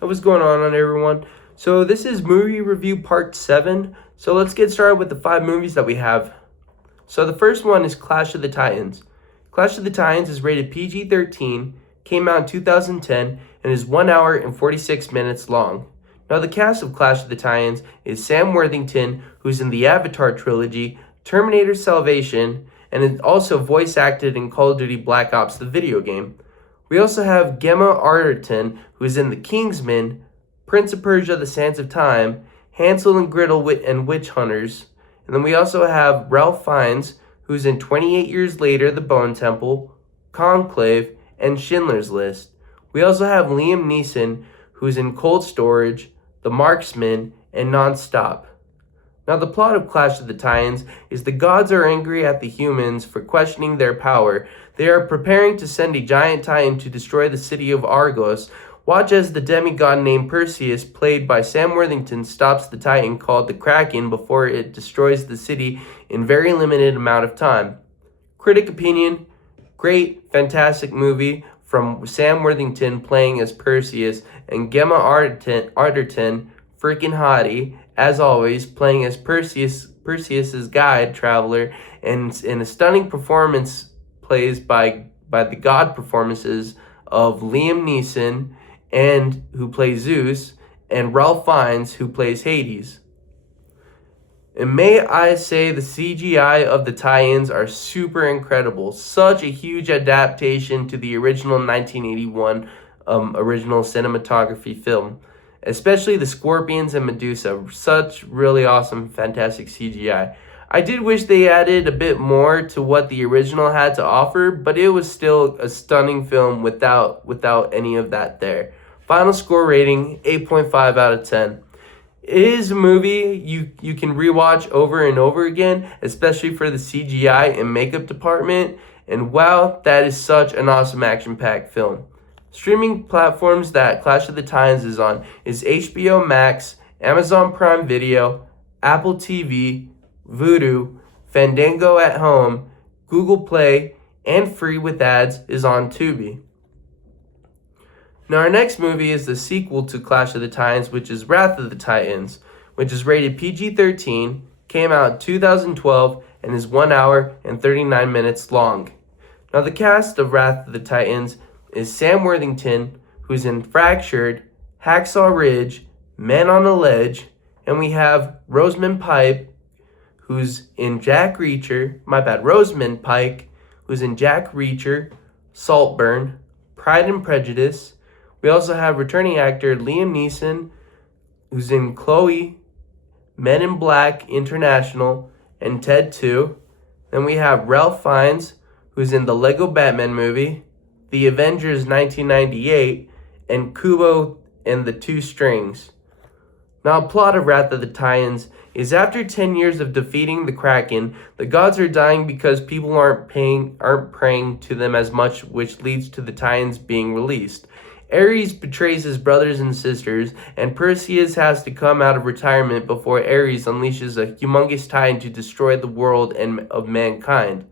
What's going on everyone? So this is movie review part 7. So let's get started with the 5 movies that we have. So the first one is Clash of the Titans. Clash of the Titans is rated PG-13, came out in 2010, and is 1 hour and 46 minutes long. Now the cast of Clash of the Titans is Sam Worthington, who's in the Avatar trilogy, Terminator Salvation, and is also voice acted in Call of Duty Black Ops the video game. We also have Gemma Arterton, who is in The Kingsman, Prince of Persia: The Sands of Time, Hansel and Gretel and Witch Hunters. And then we also have Ralph Fiennes, who's in 28 Years Later, The Bone Temple, Conclave, and Schindler's List. We also have Liam Neeson, who's in Cold Storage, The Marksman, and Nonstop. Now the plot of Clash of the Titans is the gods are angry at the humans for questioning their power. They are preparing to send a giant titan to destroy the city of Argos. Watch as the demigod named Perseus, played by Sam Worthington, stops the titan called the Kraken before it destroys the city in very limited amount of time. Critic opinion: great, fantastic movie from Sam Worthington playing as Perseus and Gemma Arterton, freaking hottie, as always, playing as Perseus's guide traveler, and in a stunning performance plays by the god performances of Liam Neeson, and who plays Zeus, and Ralph Fiennes, who plays Hades. And may I say, the CGI of the tie-ins are super incredible. Such a huge adaptation to the original 1981 original cinematography film. Especially the scorpions and Medusa. Such really awesome, fantastic CGI. I did wish they added a bit more to what the original had to offer, but it was still a stunning film without any of that there. Final score rating, 8.5 out of 10. It is a movie you can rewatch over and over again, especially for the CGI and makeup department. And wow, that is such an awesome action-packed film. Streaming platforms that Clash of the Titans is on is HBO Max, Amazon Prime Video, Apple TV, Vudu, Fandango at Home, Google Play, and free with ads is on Tubi. Now our next movie is the sequel to Clash of the Titans, which is Wrath of the Titans, which is rated PG-13, came out in 2012, and is 1 hour and 39 minutes long. Now the cast of Wrath of the Titans is Sam Worthington, who's in Fractured, Hacksaw Ridge, Men on a Ledge, and we have Rosamund Pike, who's in Rosamund Pike, who's in Jack Reacher, Saltburn, Pride and Prejudice. We also have returning actor Liam Neeson, who's in Chloe, Men in Black International, and Ted 2. Then we have Ralph Fiennes, who's in the Lego Batman movie, The Avengers 1998, and Kubo and the Two Strings. Now, plot of Wrath of the Titans is after 10 years of defeating the Kraken, the gods are dying because people aren't praying to them as much, which leads to the Titans being released. Ares betrays his brothers and sisters, and Perseus has to come out of retirement before Ares unleashes a humongous titan to destroy the world and of mankind.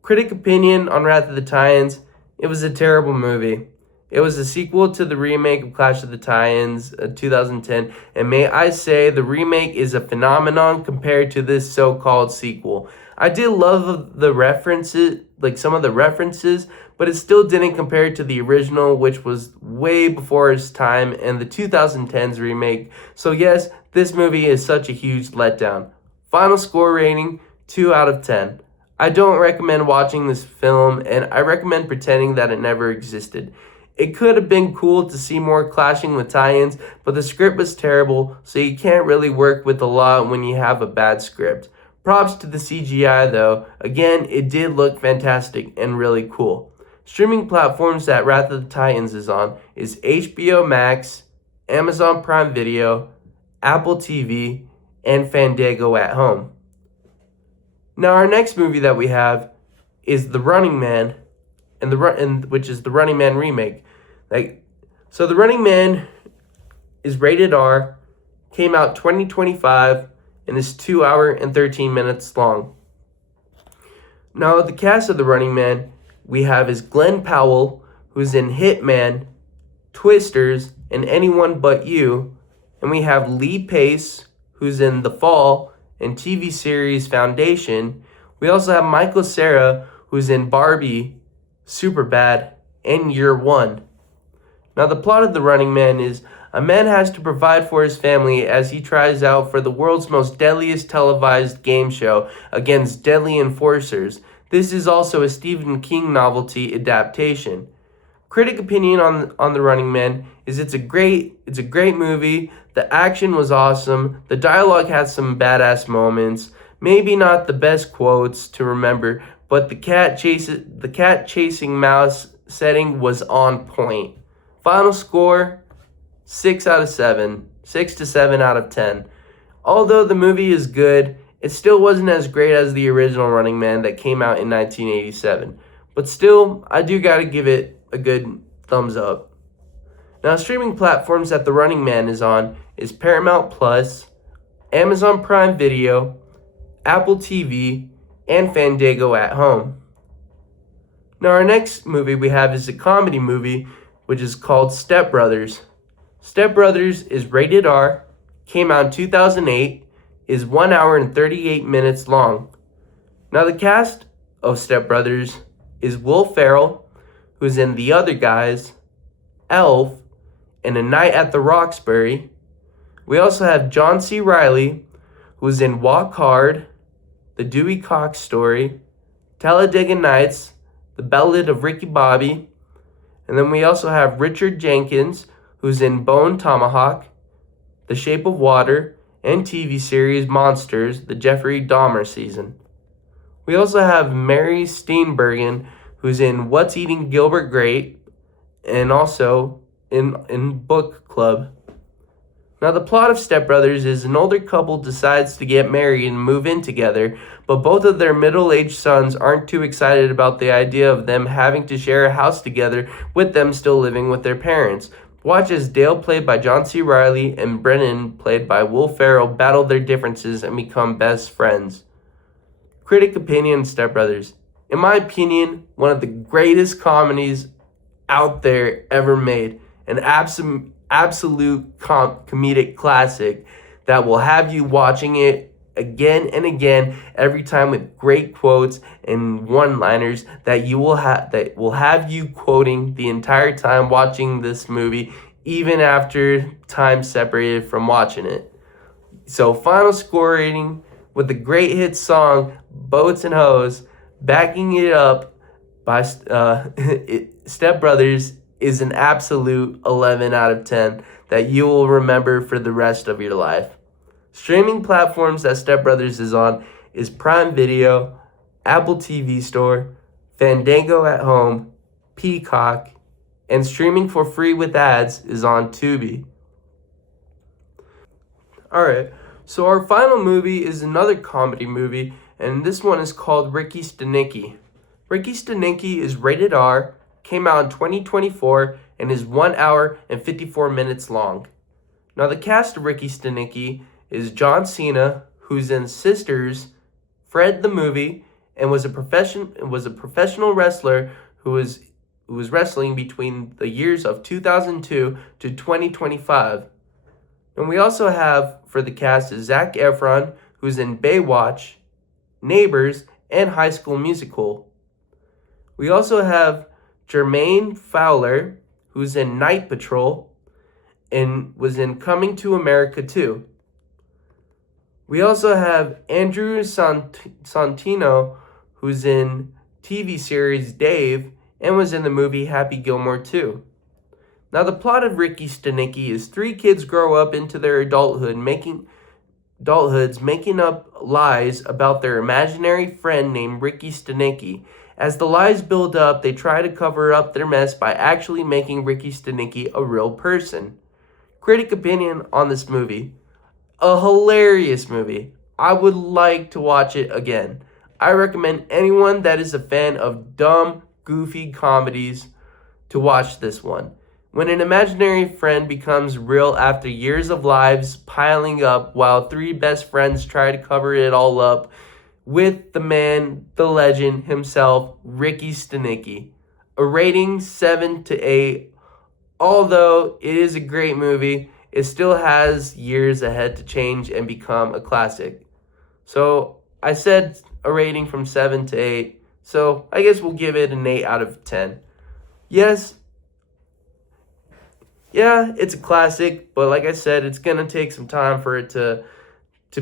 Critic opinion on Wrath of the Titans: it was a terrible movie. It was a sequel to the remake of Clash of the Titans 2010, and may I say the remake is a phenomenon compared to this so-called sequel. I did love the references, like some of the references, but it still didn't compare to the original, which was way before its time, and the 2010s remake. So yes, this movie is such a huge letdown. Final score rating, 2 out of 10. I don't recommend watching this film, and I recommend pretending that it never existed. It could have been cool to see more clashing with tie-ins, but the script was terrible, so you can't really work with a lot when you have a bad script. Props to the CGI though. Again, it did look fantastic and really cool. Streaming platforms that Wrath of the Titans is on is HBO Max, Amazon Prime Video, Apple TV, and Fandango at Home. Now our next movie that we have is The Running Man, which is the Running Man remake. So The Running Man is rated R, came out 2025, and is 2 hours and 13 minutes long. Now the cast of The Running Man we have is Glenn Powell, who's in Hitman, Twisters, and Anyone But You. And we have Lee Pace, who's in The Fall and TV series Foundation. We also have Michael Cera, who's in Barbie, Superbad, and Year One. Now, the plot of The Running Man is a man has to provide for his family as he tries out for the world's most deadliest televised game show against deadly enforcers. This is also a Stephen King novelty adaptation. Critic opinion on The Running Man is it's a great movie. The action was awesome. The dialogue had some badass moments. Maybe not the best quotes to remember, but the cat chasing mouse setting was on point. Final score, 6 out of 7. 6 to 7 out of 10. Although the movie is good, it still wasn't as great as the original Running Man that came out in 1987. But still, I do gotta give it a good thumbs up. Now, streaming platforms that The Running Man is on is Paramount Plus, Amazon Prime Video, Apple TV, and Fandango at Home. Now, our next movie we have is a comedy movie, which is called Step Brothers. Step Brothers is rated R, came out in 2008, is 1 hour and 38 minutes long. Now, the cast of Step Brothers is Will Ferrell, who's in The Other Guys, Elf, and A Night at the Roxbury. We also have John C. Reilly, who's in Walk Hard, The Dewey Cox Story, Talladega Nights, The Ballad of Ricky Bobby. And then we also have Richard Jenkins, who's in Bone Tomahawk, The Shape of Water, and TV series Monsters, the Jeffrey Dahmer season. We also have Mary Steenburgen, who's in What's Eating Gilbert Grape, and also in Book Club. Now, the plot of Step Brothers is an older couple decides to get married and move in together, but both of their middle-aged sons aren't too excited about the idea of them having to share a house together with them still living with their parents. Watch as Dale, played by John C. Reilly, and Brennan, played by Will Ferrell, battle their differences and become best friends. Critic opinion, Step Brothers. In my opinion, one of the greatest comedies out there ever made. An absolute comedic classic that will have you watching it again and again every time, with great quotes and one-liners that will have you quoting the entire time watching this movie, even after time separated from watching it. So, final score rating with the great hit song Boats and Hoes backing it up by Step Brothers is an absolute 11 out of 10 that you will remember for the rest of your life. Streaming platforms that Step Brothers is on is Prime Video, Apple TV Store, Fandango at Home, Peacock, and streaming for free with ads is on Tubi. Alright, so our final movie is another comedy movie, and this one is called Ricky Stanicky. Ricky Stanicky is rated R, came out in 2024, and is 1 hour and 54 minutes long. Now, the cast of Ricky Stanicky is John Cena, who's in Sisters, Fred the Movie, and was a professional wrestler who was wrestling between the years of 2002 to 2025. And we also have for the cast is Zac Efron, who's in Baywatch, Neighbors, and High School Musical. We also have Jermaine Fowler, who's in Night Patrol and was in Coming to America 2. We also have Andrew Santino, who's in TV series Dave and was in the movie Happy Gilmore 2. Now, the plot of Ricky Stanicky is 3 kids grow up into their adulthoods making up lies about their imaginary friend named Ricky Stanicky. As the lies build up, they try to cover up their mess by actually making Ricky Stanicky a real person. Critic opinion on this movie. A hilarious movie. I would like to watch it again. I recommend anyone that is a fan of dumb, goofy comedies to watch this one. When an imaginary friend becomes real after years of lives piling up while 3 best friends try to cover it all up with the man, the legend himself, Ricky Stanicky. A rating 7 to 8 although it is a great movie, it still has years ahead to change and become a classic. So I said a rating from 7 to 8. So I guess we'll give it an 8 out of 10. Yes, yeah, it's a classic, but like I said, it's gonna take some time for it to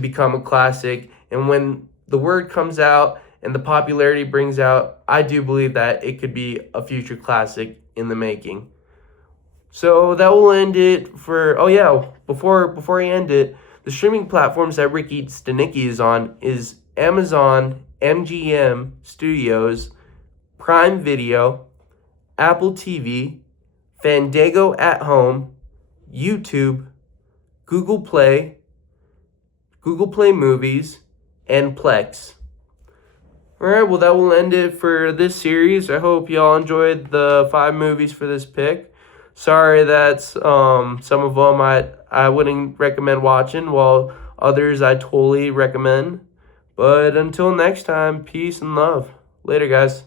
become a classic. And when the word comes out and the popularity brings out, I do believe that it could be a future classic in the making. So that will end it for. Oh yeah, before I end it, the streaming platforms that Ricky Stanicky is on is Amazon, MGM Studios, Prime Video, Apple TV, Fandango at Home, YouTube, Google Play, Google Play Movies, and Plex. Alright, well, that will end it for this series. I hope y'all enjoyed the 5 movies for this pick. Sorry that some of them I wouldn't recommend watching, while others I totally recommend. But until next time, peace and love. Later, guys.